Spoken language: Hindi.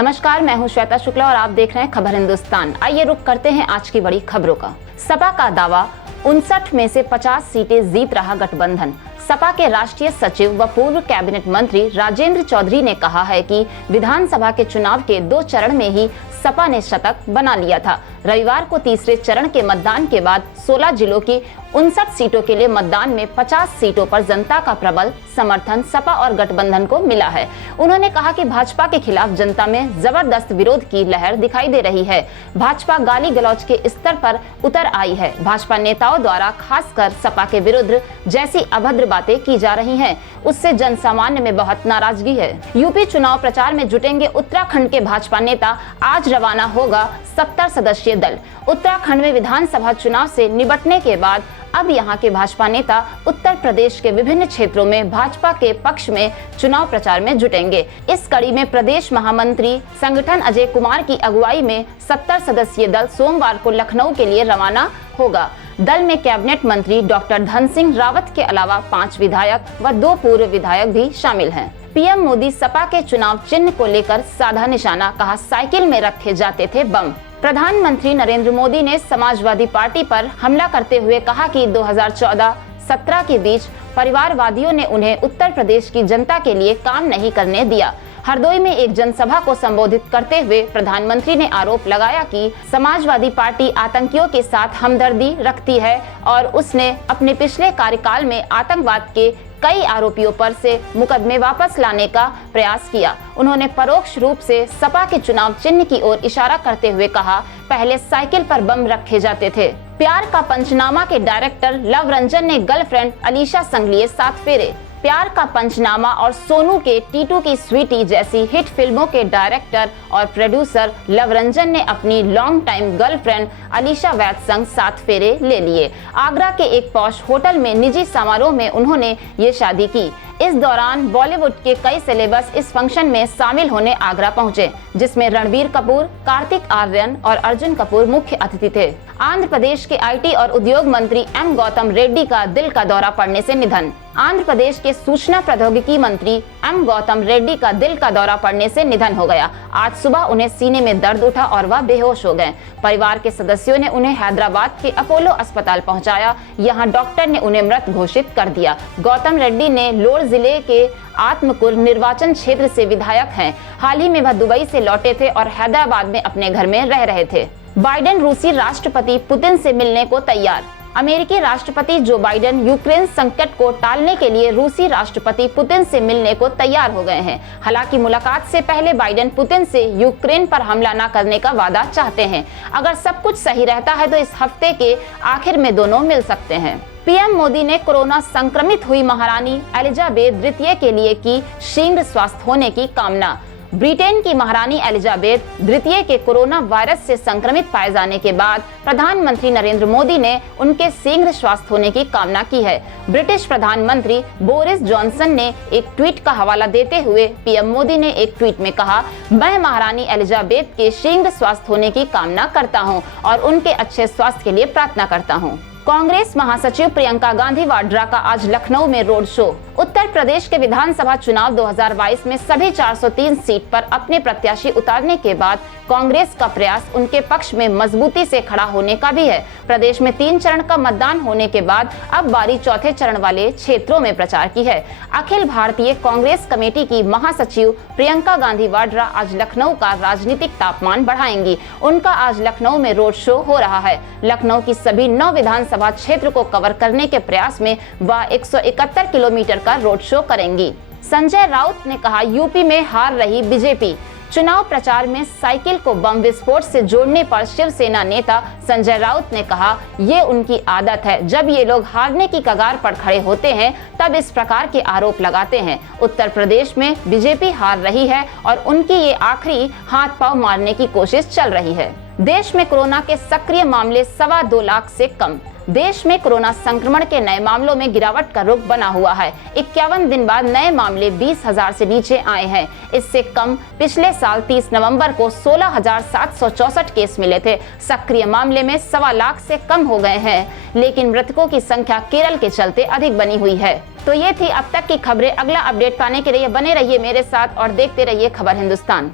नमस्कार, मैं हूं श्वेता शुक्ला और आप देख रहे हैं खबर हिंदुस्तान। आइए रुक करते हैं आज की बड़ी खबरों का। सपा का दावा, 59 में से 50 सीटें जीत रहा गठबंधन। सपा के राष्ट्रीय सचिव व पूर्व कैबिनेट मंत्री राजेंद्र चौधरी ने कहा है कि विधानसभा के चुनाव के 2 चरण में ही सपा ने शतक बना लिया था। रविवार को तीसरे चरण के मतदान के बाद 16 जिलों की 59 सीटों के लिए मतदान में 50 सीटों पर जनता का प्रबल समर्थन सपा और गठबंधन को मिला है। उन्होंने कहा कि भाजपा के खिलाफ जनता में जबरदस्त विरोध की लहर दिखाई दे रही है। भाजपा गाली गलौज के स्तर पर उतर आई है। भाजपा नेताओं द्वारा खासकर सपा के विरुद्ध जैसी अभद्र बातें की जा रही हैं, उससे जन सामान्य में बहुत नाराजगी है। यूपी चुनाव प्रचार में जुटेंगे उत्तराखंड के भाजपा नेता। आज रवाना होगा 70 सदस्यीय दल। उत्तराखंड में विधानसभा चुनाव से निपटने के बाद अब यहां के भाजपा नेता उत्तर प्रदेश के विभिन्न क्षेत्रों में भाजपा के पक्ष में चुनाव प्रचार में जुटेंगे। इस कड़ी में प्रदेश महामंत्री संगठन अजय कुमार की अगुवाई में 70 सदस्यीय दल सोमवार को लखनऊ के लिए रवाना होगा। दल में कैबिनेट मंत्री डॉक्टर धन सिंह रावत के अलावा 5 विधायक व 2 पूर्व विधायक भी शामिल हैं। पीएम मोदी सपा के चुनाव चिन्ह को लेकर साधा निशाना, कहा साइकिल में रखे जाते थे बम। प्रधानमंत्री नरेंद्र मोदी ने समाजवादी पार्टी पर हमला करते हुए कहा कि 2014-17 के बीच परिवारवादियों ने उन्हें उत्तर प्रदेश की जनता के लिए काम नहीं करने दिया। हरदोई में एक जनसभा को संबोधित करते हुए प्रधानमंत्री ने आरोप लगाया कि समाजवादी पार्टी आतंकियों के साथ हमदर्दी रखती है और उसने अपने पिछले कार्यकाल में आतंकवाद के कई आरोपियों पर से मुकदमे वापस लाने का प्रयास किया। उन्होंने परोक्ष रूप से सपा के चुनाव चिन्ह की ओर इशारा करते हुए कहा, पहले साइकिल पर बम रखे जाते थे। प्यार का पंचनामा के डायरेक्टर लव रंजन ने गर्लफ्रेंड अलीशा संग लिए 7 फेरे। प्यार का पंचनामा और सोनू के टीटू की स्वीटी जैसी हिट फिल्मों के डायरेक्टर और प्रोड्यूसर लव रंजन ने अपनी लॉन्ग टाइम गर्लफ्रेंड अलीशा वैद संग 7 फेरे ले लिए। आगरा के एक पॉश होटल में निजी समारोह में उन्होंने ये शादी की। इस दौरान बॉलीवुड के कई सेलेब्स इस फंक्शन में शामिल होने आगरा पहुंचे, जिसमें रणबीर कपूर, कार्तिक आर्यन और अर्जुन कपूर मुख्य अतिथि थे। आंध्र प्रदेश के आईटी और उद्योग मंत्री एम गौतम रेड्डी का दिल का दौरा पड़ने से निधन। आंध्र प्रदेश के सूचना प्रौद्योगिकी मंत्री एम गौतम रेड्डी का दिल का दौरा पड़ने से निधन हो गया। आज सुबह उन्हें सीने में दर्द उठा और वह बेहोश हो गए। परिवार के सदस्यों ने उन्हें हैदराबाद के अपोलो अस्पताल पहुंचाया। यहां डॉक्टर ने उन्हें मृत घोषित कर दिया। गौतम रेड्डी ने लोर जिले के आत्मकुर निर्वाचन क्षेत्र से विधायक हैं। हाल ही में वह दुबई से लौटे थे और हैदराबाद में अपने घर में रह रहे थे। बाइडेन रूसी राष्ट्रपति पुतिन से मिलने को तैयार। अमेरिकी राष्ट्रपति जो बाइडेन यूक्रेन संकट को टालने के लिए रूसी राष्ट्रपति पुतिन से मिलने को तैयार हो गए हैं। हालांकि मुलाकात से पहले बाइडेन पुतिन से यूक्रेन पर हमला न करने का वादा चाहते हैं। अगर सब कुछ सही रहता है तो इस हफ्ते के आखिर में दोनों मिल सकते हैं। पीएम मोदी ने कोरोना संक्रमित हुई महारानी एलिजाबेथ द्वितीय के लिए की शीघ्र स्वस्थ होने की कामना। ब्रिटेन की महारानी एलिजाबेथ द्वितीय के कोरोना वायरस से संक्रमित पाए जाने के बाद प्रधानमंत्री नरेंद्र मोदी ने उनके शीघ्र स्वस्थ होने की कामना की है। ब्रिटिश प्रधानमंत्री बोरिस जॉनसन ने एक ट्वीट का हवाला देते हुए पीएम मोदी ने एक ट्वीट में कहा, मैं महारानी एलिजाबेथ के शीघ्र स्वस्थ होने की कामना करता हूं और उनके अच्छे स्वास्थ्य के लिए प्रार्थना करता हूं। कांग्रेस महासचिव प्रियंका गांधी वाड्रा का आज लखनऊ में रोड शो। उत्तर प्रदेश के विधानसभा चुनाव 2022 में सभी 403 सीट पर अपने प्रत्याशी उतारने के बाद कांग्रेस का प्रयास उनके पक्ष में मजबूती से खड़ा होने का भी है। प्रदेश में 3 चरण का मतदान होने के बाद अब बारी चौथे चरण वाले क्षेत्रों में प्रचार की है। अखिल भारतीय कांग्रेस कमेटी की महासचिव प्रियंका गांधी वाड्रा आज लखनऊ का राजनीतिक तापमान बढ़ाएंगी। उनका आज लखनऊ में रोड शो हो रहा है। लखनऊ की सभी 9 विधानसभा क्षेत्र को कवर करने के प्रयास में वह 171 किलोमीटर का रोड शो करेंगी। संजय राउत ने कहा, यूपी में हार रही बीजेपी। चुनाव प्रचार में साइकिल को बम विस्फोट से जोड़ने पर शिवसेना नेता संजय राउत ने कहा, ये उनकी आदत है। जब ये लोग हारने की कगार पर खड़े होते हैं तब इस प्रकार के आरोप लगाते हैं। उत्तर प्रदेश में बीजेपी हार रही है और उनकी ये आखिरी हाथ पांव मारने की कोशिश चल रही है। देश में कोरोना के सक्रिय मामले 2.25 लाख से कम। देश में कोरोना संक्रमण के नए मामलों में गिरावट का रुख बना हुआ है। 51 दिन बाद नए मामले 20,000 से नीचे आए हैं। इससे कम पिछले साल 30 नवंबर को 16,764 केस मिले थे। सक्रिय मामले में 2.25 लाख से कम हो गए हैं, लेकिन मृतकों की संख्या केरल के चलते अधिक बनी हुई है। तो ये थी अब तक की खबरें। अगला अपडेट पाने के लिए बने रहिए मेरे साथ और देखते रहिए खबर हिंदुस्तान।